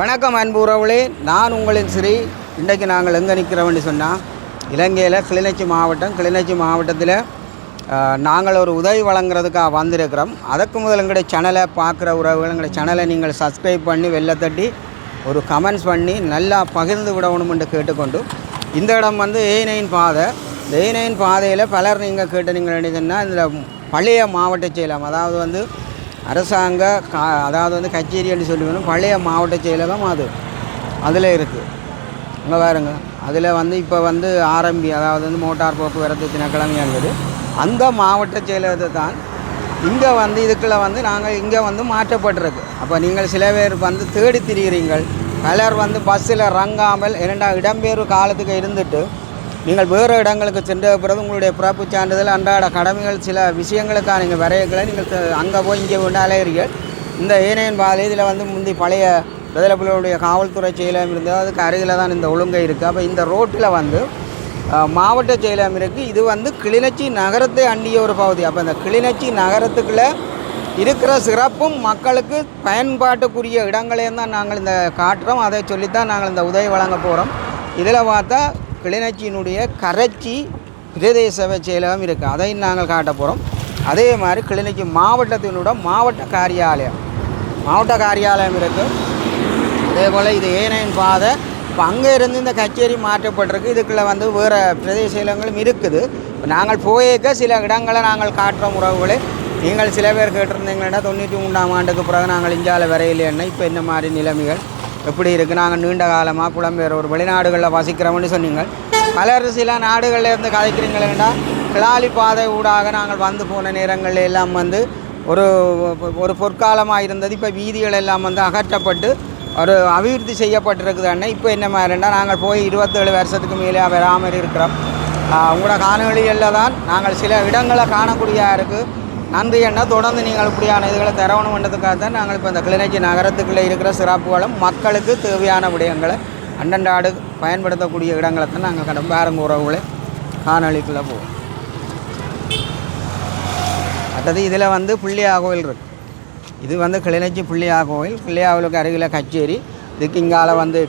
வணக்கம் அன்பு உறவுகளே, நான் உங்களின் ஸ்ரீ. இன்றைக்கு நாங்கள் எங்கே நிற்கிறோம்னு சொன்னால், இலங்கையில் கிளிநொச்சி மாவட்டத்தில் நாங்கள் ஒரு உதவி வழங்குறதுக்காக வந்திருக்கிறோம். அதற்கு முதல் எங்களுடைய சேனலை பார்க்குற உறவுகள், எங்களுடைய சேனலை நீங்கள் சப்ஸ்கிரைப் பண்ணி வெள்ளை தட்டி ஒரு கமெண்ட்ஸ் பண்ணி நல்லா பகிர்ந்து விடணும் என்று கேட்டுக்கொண்டு, இந்த இடம் வந்து A9 பாதை. இந்த A9 பாதையில் பலர் நீங்கள் கேட்டீங்கன்னு சொன்னால், இதில் பழைய மாவட்ட செயலம், அதாவது வந்து அரசாங்க அதாவது வந்து கச்சேரின்னு சொல்லுவேன், பழைய மாவட்ட செயலகம் அதில் இருக்குது. இங்கே பாருங்க, அதில் வந்து இப்போ வந்து ஆரம்பி, அதாவது வந்து மோட்டார் போக்குவரத்து திணைக்களமையானது, அந்த மாவட்ட செயலகத்தை தான் இங்கே வந்து இதுக்குள்ளே வந்து நாங்கள் இங்கே வந்து மாற்றப்பட்டிருக்கு. அப்போ நீங்கள் சில பேர் வந்து தேடி திரிகிறீங்கள், பலர் வந்து பஸ்ஸில் இறங்காமல் 2 இடம்பெயர்வு காலத்துக்கு இருந்துட்டு நீங்கள் வேறு இடங்களுக்கு சென்ற பிறகு உங்களுடைய பிறப்பு சான்றிதழ் அன்றாட கடமைகள் சில விஷயங்களுக்காக நீங்கள் வரையக்களை நீங்கள் அங்கே போய் இங்கே கொண்டு அலைகிறீர்கள். இந்த A9 பாதை இதில் வந்து முந்தி பழைய பிரதலப்புகளுடைய காவல்துறை செயலகம் இருந்தது, அதுக்கு அருகில் தான் இந்த ஒழுங்கை இருக்குது. அப்போ இந்த ரோட்டில் வந்து மாவட்ட செயலகம் இருக்குது. இது வந்து கிளிநொச்சி நகரத்தை அண்டிய ஒரு பகுதி. அப்போ இந்த கிளிநொச்சி நகரத்துக்குள்ளே இருக்கிற சிறப்பும் மக்களுக்கு பயன்பாட்டுக்குரிய இடங்களையும் தான் நாங்கள் இந்த காட்டுறோம். அதை சொல்லித்தான் நாங்கள் இந்த உதவி வழங்க போகிறோம். இதில் பார்த்தா கிளிநொச்சியினுடைய கரைச்சி பிரதேச செயலகம் இருக்குது, அதையும் நாங்கள் காட்ட போகிறோம். அதே மாதிரி கிளிநொச்சி மாவட்டத்தினுடைய மாவட்ட காரியாலயம் இருக்குது. அதே போல் இது A9 பாதை. இப்போ அங்கே இருந்து இந்த கச்சேரி மாற்றப்பட்டிருக்கு. இதுக்குள்ளே வந்து வேறு பிரதேச செயலகங்களும் இருக்குது. இப்போ நாங்கள் போயிருக்க சில இடங்களை நாங்கள் காட்டுற உறவுகளே. நீங்கள் சில பேர் கேட்டிருந்தீங்கன்னா 93ஆம் ஆண்டுக்கு பிறகு நாங்கள் இந்தியாவில் வரையிலேன்னா இப்போ இந்த மாதிரி நிலைமைகள் எப்படி இருக்குது, நாங்கள் நீண்ட காலமாக புலம்பெயர் ஒரு வெளிநாடுகளில் வசிக்கிறோம்னு சொன்னீங்க. பலர் சில நாடுகளில் இருந்து கதைக்கிறீங்களா, கிளாலி பாதை ஊடாக நாங்கள் வந்து போன நேரங்களில் எல்லாம் வந்து ஒரு பொற்காலமாக இருந்தது. இப்போ வீதிகள் எல்லாம் வந்து அகற்றப்பட்டு ஒரு அபிவிருத்தி செய்யப்பட்டிருக்குதுன்னா இப்போ என்ன மாதிரின்னா நாங்கள் போய் 27 வருஷத்துக்கு மேலே வராமல் இருக்கிறோம். உங்களோட காணொலிகளில் தான் நாங்கள் சில இடங்களை காணக்கூடியதாக இருக்குது. நன்றி அண்ணா, தொடர்ந்து நீங்கள் இப்படியான இதுகளை தரவணுன்றதுக்காக தான் நாங்கள் இப்போ இந்த கிளிநொச்சி நகரத்துக்குள்ளே இருக்கிற சிறப்புகளும் மக்களுக்கு தேவையான விடயங்களை அண்டண்டாடு பயன்படுத்தக்கூடிய இடங்களை தான் நாங்கள் கடம்பாரங்க உறவுகளை காணொலிக்குள்ளே போவோம். அடுத்தது இதில் வந்து பிள்ளையா கோயில் இருக்குது. இது வந்து கிளிநொச்சி பிள்ளையா கோயில். பிள்ளையாவுக்கு அருகில் கச்சேரி. இதுக்கு இங்கால வந்து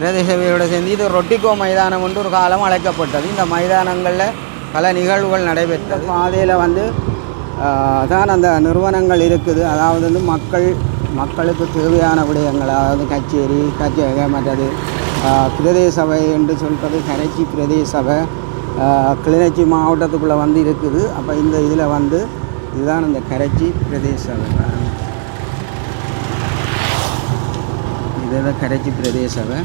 பிரதேசவையோடு சேர்ந்து இது ரொட்டிக்கோ மைதானம் என்று ஒரு காலம் அழைக்கப்பட்டது. இந்த மைதானங்களில் பல நிகழ்வுகள் நடைபெற்றது. பாதையில் வந்து தான் அந்த நிறுவனங்கள் இருக்குது. அதாவது வந்து மக்களுக்கு தேவையான விடயங்கள், அதாவது கச்சேரி மற்றது பிரதேச சபை என்று சொல்கிறது கரைச்சி பிரதேச சபை கிளிநொச்சி மாவட்டத்துக்குள்ளே வந்து இருக்குது. அப்போ இந்த இதில் வந்து இதுதான் இந்த கரைச்சி பிரதேச சபை. இதுதான் கரைச்சி பிரதேச சபை.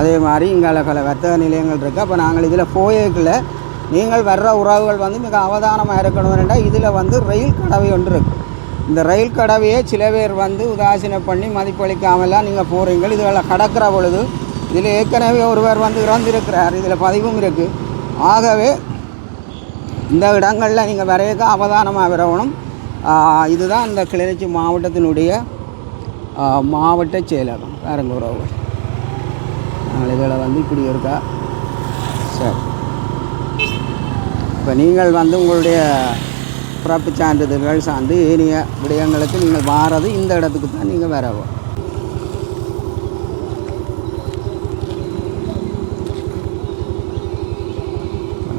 அதே மாதிரி இங்கால பல வர்த்தக நிலையங்கள் இருக்குது. அப்போ நாங்கள் இதில் போயக்குள்ள நீங்கள் வர்ற உறவுகள் வந்து மிக அவதானமாக இருக்கணும்னா இதில் வந்து ரயில் கடவை ஒன்று இருக்குது. இந்த ரயில் கடவையை சில பேர் வந்து உதாசீனம் பண்ணி மதிப்பளிக்காமலாம் நீங்கள் போகிறீங்க. இதில் கடக்கிற பொழுது இதில் ஏற்கனவே ஒருவர் வந்து இறந்திருக்கிறார், இதில் பதிவும் இருக்குது. ஆகவே இந்த இடங்களில் நீங்கள் வரையக்க அவதானமாக வரணும். இதுதான் இந்த கிளிநொச்சி மாவட்டத்தினுடைய மாவட்ட செயலகம். வேறுங்க உறவுகள், நாங்கள் இதில் வந்து இப்படி இருக்கா. சரி, இப்போ நீங்கள் வந்து உங்களுடைய பிறப்பு சான்றிதழ்கள் சார்ந்து ஏனைய விடயங்களுக்கு நீங்கள் வாரது இந்த இடத்துக்கு தான் நீங்கள் வரவும்.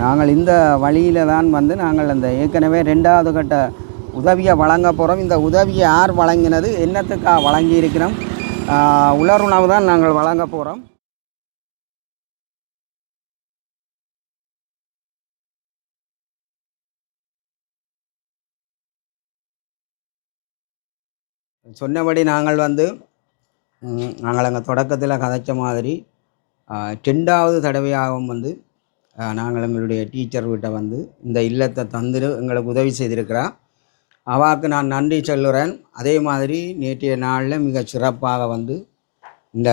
நாங்கள் இந்த வழியில் தான் வந்து நாங்கள் அந்த ஏற்கனவே 2வது கட்ட உதவியை வழங்க போகிறோம். இந்த உதவியை யார் வழங்கினது, என்னத்துக்காக வழங்கியிருக்கிறோம், உலருணவு தான் நாங்கள் வழங்க போகிறோம். சொன்னபடி நாங்கள் அங்கே தொடக்கத்தில் கதைச்ச மாதிரி 2வது தடவையாகவும் வந்து நாங்கள் எங்களுடைய டீச்சர் வீட்டை வந்து இந்த இல்லத்தை தந்துட்டு எங்களுக்கு உதவி செய்திருக்கிறா. அவாவுக்கு நான் நன்றி சொல்லுறேன். அதே மாதிரி நேற்றைய நாளில் மிக சிறப்பாக வந்து இந்த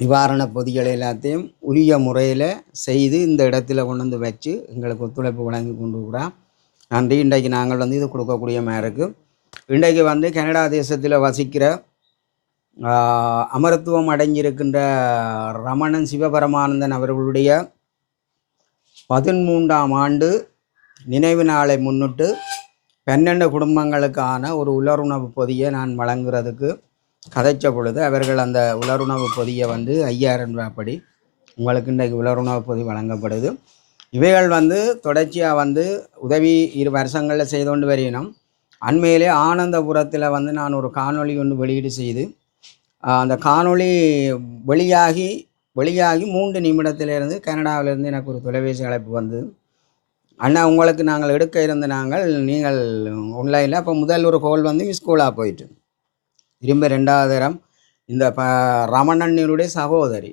நிவாரண பொதிகளை எல்லாத்தையும் உரிய முறையில் செய்து இந்த இடத்துல கொண்டு வந்து வச்சு எங்களுக்கு ஒத்துழைப்பு வழங்கி கொண்டு இருக்கிறான். நன்றி. இன்றைக்கு நாங்கள் வந்து இது கொடுக்கக்கூடிய மாதிரி இருக்குது. இன்றைக்கு வந்து கனடா தேசத்தில் வசிக்கிற அமரத்துவம் அடைஞ்சிருக்கின்ற ரமணன் சிவபரமானந்தன் அவர்களுடைய 13ஆம் ஆண்டு நினைவு நாளை முன்னிட்டு 12 குடும்பங்களுக்கான ஒரு உலருணவு பொதியை நான் வழங்குறதுக்கு கதைச்ச பொழுது அவர்கள் அந்த உலருணவு பொதியை வந்து 5000 ரூபாய்ப்படி உங்களுக்கு இன்றைக்கு உலருணவு பொதி வழங்கப்படுது. இவைகள் வந்து தொடர்ச்சியாக வந்து உதவி 2 வருஷங்களில் செய்து கொண்டு வரையினோம். அண்மையிலே ஆனந்தபுரத்தில் வந்து நான் ஒரு காணொளி ஒன்று வெளியீடு செய்து அந்த காணொளி வெளியாகி 3 நிமிடத்திலிருந்து கனடாவிலிருந்து எனக்கு ஒரு தொலைபேசி அழைப்பு வந்து, அண்ணா உங்களுக்கு நாங்கள் எடுக்க இருந்த நீங்கள் ஆன்லைனில் அப்போ முதல் ஒரு கோல் வந்து மிஸ்கோலாக போயிட்டு திரும்ப 2வது தரம் இந்த ரமணனுடைய சகோதரி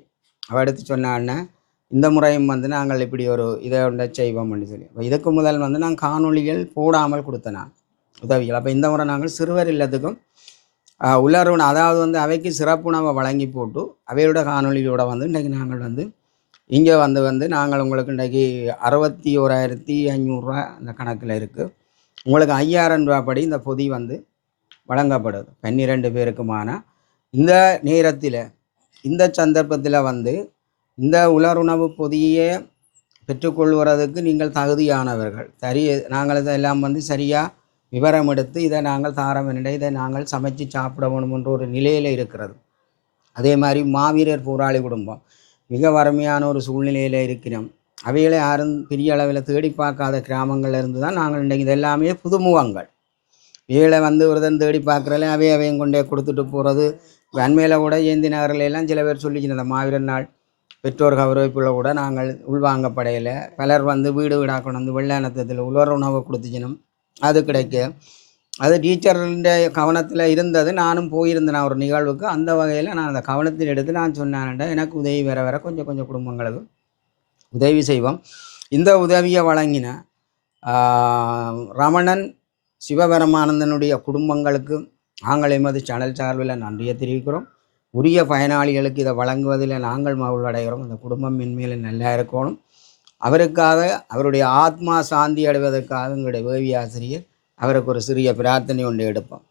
அவள் எடுத்து சொன்ன அண்ணன் இந்த முறையும் வந்து நாங்கள் இப்படி ஒரு இதை ஒன்றை செய்வோம்னு சொல்லி இப்போ இதுக்கு முதல் வந்து நான் காணொலிகள் போடாமல் கொடுத்தேன் உதவிகள். அப்போ இந்த முறை நாங்கள் சிறுவர் இல்லத்துக்கும் உலருணவு அதாவது வந்து அவைக்கு சிறப்புணவை வழங்கி போட்டு அவையோட காணொலியோட வந்து இன்றைக்கி நாங்கள் வந்து இங்கே வந்து நாங்கள் உங்களுக்கு இன்றைக்கி 61,500 அந்த கணக்கில் இருக்குது. உங்களுக்கு 5000 ரூபாய்ப்படி இந்த பொதி வந்து வழங்கப்படுது 12 பேருக்குமான. இந்த நேரத்தில் இந்த சந்தர்ப்பத்தில் வந்து இந்த உலருணவு பொதியை பெற்றுக்கொள்வதற்கு நீங்கள் தகுதியானவர்கள். நாங்கள் இதெல்லாம் வந்து சரியாக விவரம் எடுத்து இதை நாங்கள் தாரவனிட இதை நாங்கள் சமைச்சு சாப்பிட வேணுமென்ற ஒரு நிலையில் இருக்கிறது. அதே மாதிரி மாவீரர் போராளி குடும்பம் மிக வறுமையான ஒரு சூழ்நிலையில் இருக்கிறோம். அவைகளை யாரும் பெரிய அளவில் தேடி பார்க்காத கிராமங்களில் இருந்து தான் நாங்கள் இன்றைக்கு இதெல்லாமே புதுமுகங்கள். இவைகளை வந்து ஒருத்தன் தேடி பார்க்குறல அவையும் கொண்டே கொடுத்துட்டு போகிறது. அண்மையில் கூட ஏந்தி நகரிலெல்லாம் சில பேர் சொல்லிச்சு இந்த மாவீரர் நாள் பெற்றோர் கௌரவிப்புள்ள கூட நாங்கள் உள்வாங்கப்படையில் பலர் வந்து வீடு வீடாக கொண்டு வந்து வெள்ளானத்தில் உலருணவு கொடுத்துச்சினும் அது கிடைக்க அது டீச்சருடைய கவனத்தில் இருந்தது. நானும் போயிருந்தேன் ஒரு நிகழ்வுக்கு. அந்த வகையில் நான் அந்த கவனத்தில் எடுத்து நான் சொன்னேன்டா எனக்கு உதவி வர கொஞ்சம் குடும்பங்களுக்கு உதவி செய்வோம். இந்த உதவியை வழங்கின ரமணன் சிவபரமானந்தனுடைய குடும்பங்களுக்கு நாங்கள் எமது சேனல் சார்பில் நன்றியை தெரிவிக்கிறோம். உரிய பயனாளிகளுக்கு இதை வழங்குவதில் நாங்கள் மகிழ்வடைகிறோம். அந்த குடும்பம் மென்மேலும் நல்லா இருக்கணும். அவருக்காக அவருடைய ஆத்மா சாந்தி அடைவதற்காக எங்களுடைய வேவி ஆசிரியர் அவருக்கு ஒரு சிறிய பிரார்த்தனை ஒன்று எடுப்போம்.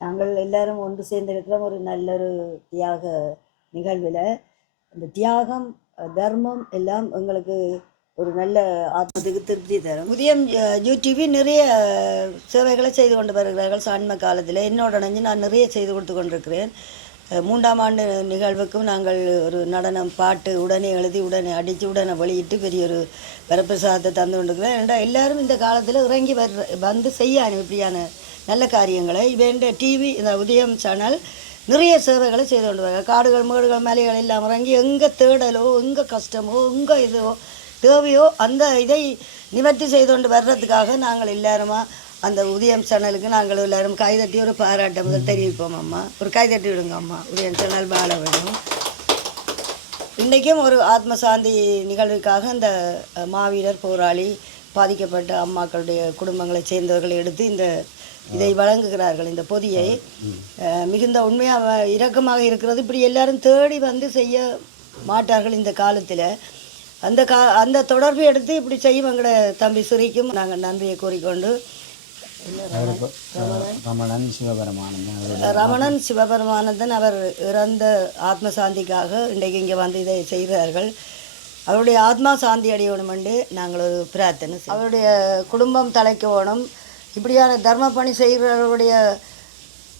நாங்கள் எல்லாரும் ஒன்று சேர்ந்திருக்கிறோம் ஒரு நல்ல ஒரு தியாக நிகழ்வில். அந்த தியாகம் தர்மம் எல்லாம் எங்களுக்கு ஒரு நல்ல ஆத்மத்துக்கு திருப்தி தரும். உதயம் யூடியூபி நிறைய சேவைகளை செய்து கொண்டு வருகிறார்கள். சான்ம காலத்தில் என்னோட இணைஞ்சு நான் நிறைய செய்து கொடுத்து கொண்டிருக்கிறேன். 3ஆம் ஆண்டு நிகழ்வுக்கும் நாங்கள் ஒரு நடனம் பாட்டு உடனே எழுதி உடனே அடித்து உடனே வெளியிட்டு பெரிய ஒரு வரப்பிரசாதத்தை தந்து கொண்டிருக்கிறேன். ஏன்னா எல்லாரும் இந்த காலத்தில் இறங்கி வந்து செய்ய இப்படியான நல்ல காரியங்களை வேண்ட டிவி இந்த உதயம் சேனல் நிறைய சேவைகளை செய்து கொண்டு வராங்க. காடுகள் மேடுகள் மலைகள் எல்லாம் இறங்கி எங்கே தேடலோ எங்கே கஷ்டமோ எங்கே இதோ தேவையோ அந்த இதை நிவர்த்தி செய்து கொண்டு வர்றதுக்காக நாங்கள் எல்லாருமா அந்த உதயம் சேனலுக்கு நாங்கள் எல்லோரும் கைதட்டி ஒரு பாராட்ட முதல் தெரிவிப்போம். அம்மா ஒரு கைதட்டி விடுங்க அம்மா, உதயம் சேனல் வாழ வேணும். இன்றைக்கும் ஒரு ஆத்ம சாந்தி நிகழ்வுக்காக இந்த மாவீரர் போராளி பாதிக்கப்பட்ட அம்மாக்களுடைய குடும்பங்களை சேர்ந்தவர்களை எடுத்து இதை வழங்குகிறார்கள். இந்த பொதியை மிகுந்த உண்மையாக இரக்கமாக இருக்கிறது. இப்படி எல்லாரும் தேடி வந்து செய்ய மாட்டார்கள் இந்த காலத்தில். அந்த தொடர்பை எடுத்து இப்படி செய்யும் எங்களோட தம்பி சிறிக்கும் நாங்கள் நன்றியை கூறிக்கொண்டு ரமணன் சிவபரமானந்தன் அவர் இறந்த ஆத்ம சாந்திக்காக இன்றைக்கு இங்கே வந்து இதை செய்கிறார்கள். அவருடைய ஆத்மா சாந்தி அடையணும் என்று நாங்கள் ஒரு பிரார்த்தனை. அவருடைய குடும்பம் தலைக்க வேணும். இப்படியான தர்ம பணி செய்கிறவருடைய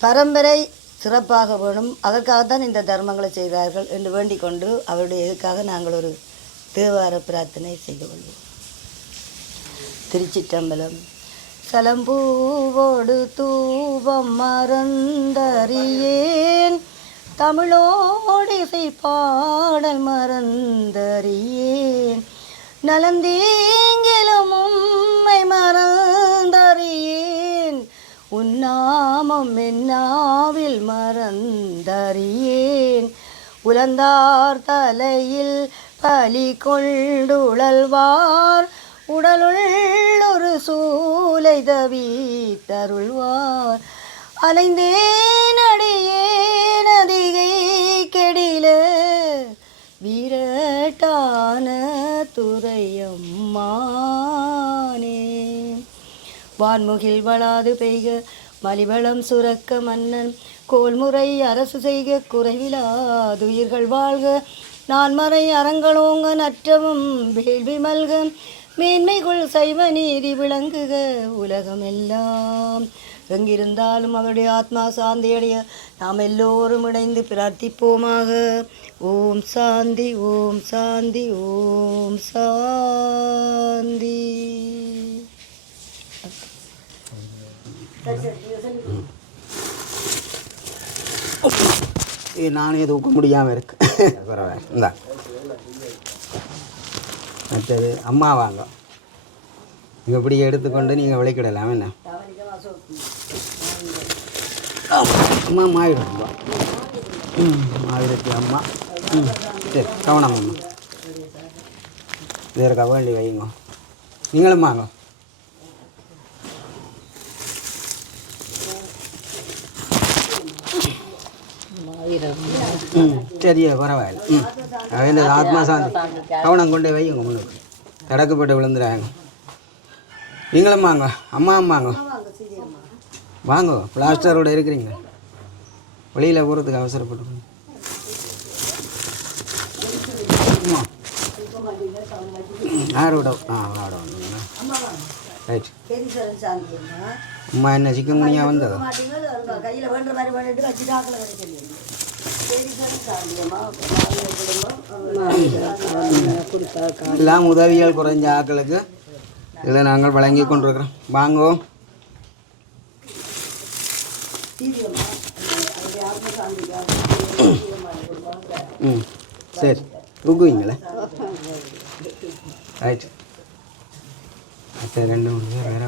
பரம்பரை சிறப்பாக வேணும். அதற்காகத்தான் இந்த தர்மங்களை செய்கிறார்கள் என்று வேண்டிக் கொண்டு அவருடைய இதுக்காக நாங்கள் ஒரு தேவார பிரார்த்தனை செய்து கொள்வோம். திருச்சிற்றம்பலம். சலம்பூவோடு தூவம் மறந்தறியேன், தமிழோடிசை பாடல் மறந்தறியேன், நலந்தீங்கிலும் உம்மை மறந்தறியேன், உன்னாமம் என்னாவில் மறந்தறியேன், உலந்தார் தலையில் பலி கொண்டுழல்வார், உடலுள் ஒரு சூலை தவித்தருள்வார், அலைந்தேன் அடியேன் அதிகை கெடில வீரட்டான துறையம்மானே, வான்முகில் வளாது பெய்க மலிவளம் சுரக்க மன்னன், கோல்முறை அரசு செய்க குறைவிலாது உயிர்கள் வாழ்க, நான்மறை அறங்களோங்க நற்றவும் வேள்வி மல்க, மேன்மைக்குள் சைவ நீதி விளங்குக உலகமெல்லாம், எங்கிருந்தாலும் அவருடைய ஆத்மா சாந்தியடைய நாம் எல்லோரும் இணைந்து பிரார்த்திப்போமாக. ஓம் சாந்தி, ஓம் சாந்தி, ஓம் சாந்தி. நானே தூக்க முடியாமல் இருக்கு. பரவாயில்ல. இந்தா மற்றது அம்மா வாங்க, நீங்கள் இப்படி எடுத்துக்கொண்டு நீங்கள் விளைக்கிடலாம். என்ன அம்மா மாவிடும் மாவிடத்து அம்மா. சரி, கவனம் அம்மா. இதற்கா வேண்டி வைங்க. நீங்களும் வாங்க. சரியா, பரவாயில்ல. அவன் ஆத்மா சாந்தி. கவனம் கொண்டே வைங்க முன்னுக்கு. தடக்கப்பட்டு விழுந்துடாங்க. நீங்களும் வாங்க. அம்மா வாங்க வாங்க. பிளாஸ்டரோடு இருக்கிறீங்க, வெளியில் போகிறதுக்கு அவசரப்பட்டு. யாரோட ரைட். அம்மா என்ன சிக்கன் குனியா வந்ததோ எல்லாம் உதவிகள் குறைஞ்ச ஆக்களுக்கு இதை நாங்கள் வழங்கி கொண்டிருக்கிறோம். வாங்கோ. சரி, தூக்குவீங்களே. ரைட். அடுத்த 2 3 பேர் வேற